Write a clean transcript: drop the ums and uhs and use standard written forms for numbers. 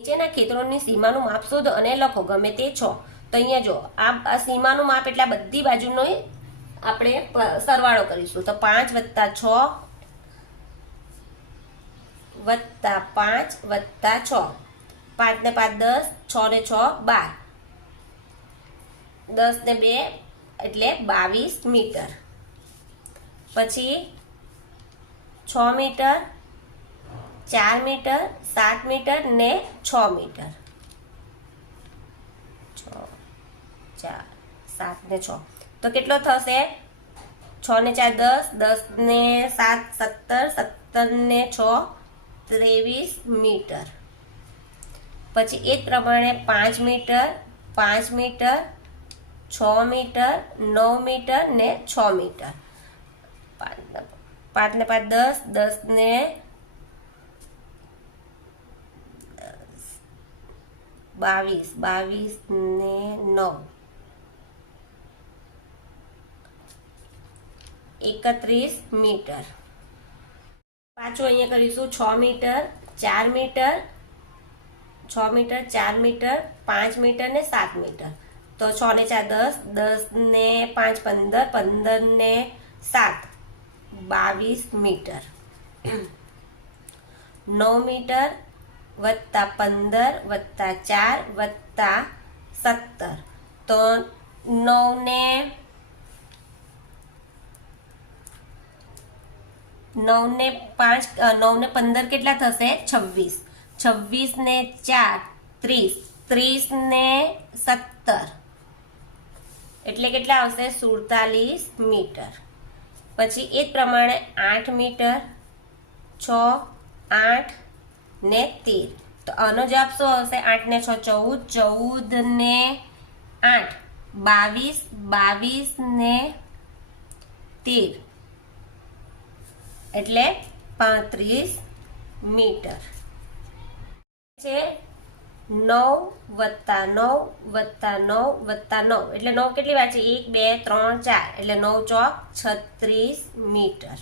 નીચેના ખેતરોની સીમાનું માપ શોધો અને લખો ગમે તે 6। તો અહીંયા જો આ સીમાનું માપ એટલે બધી બાજુનો આપણે સરવાળો કરીશું। તો 5 + 6 + 5 + 6, 5 ને 5 10, 6 ને 6 12, 10 ને 2 એટલે 22 મીટર। પછી 6 મીટર, 4 મીટર, 7 મીટર ને 6 મીટર। 6, 4, 7 ને 6 તો કેટલો થશે? 6 ને 4 10, 10 ને 7 17, 17 ને 6 23 મીટર। પછી એ જ પ્રમાણે 5 મીટર, 5 મીટર, 6 મીટર, 9 મીટર ને 6 મીટર। 5 ને 5 10, 10 ને 22, 22 ને 9 31 મીટર। પાછું અહીંયા કરીશું 6 metre, 4 metre, 6 metre, 4 metre, 5 metre ને 7 મીટર। તો 6 ને 4 10, 10 ને 5 15, 15 ને 7 22 મીટર। 9 મીટર વત્તા 15 વત્તા 4 વત્તા 17 તો 9 ને 5 9 ને 15 કેટલા થશે? 26, 26 ને 4 30, 30 ને 17 એટલે કેટલા આવશે? 47 મીટર। પછી એ જ પ્રમાણે 8 મીટર, 6, 8 ને 13 તો આનો જવાબ શું આવશે? 8 ને 6 14, 14 ને 8 22, 22 ને 13 એટલે 35 મીટર છે। 9 વત્તા 9 વત્તા 9 વત્તા 9 એટલે 9 કેટલી વાર છે? 1 2 3 4 એટલે 9 ચોક 36 મીટર।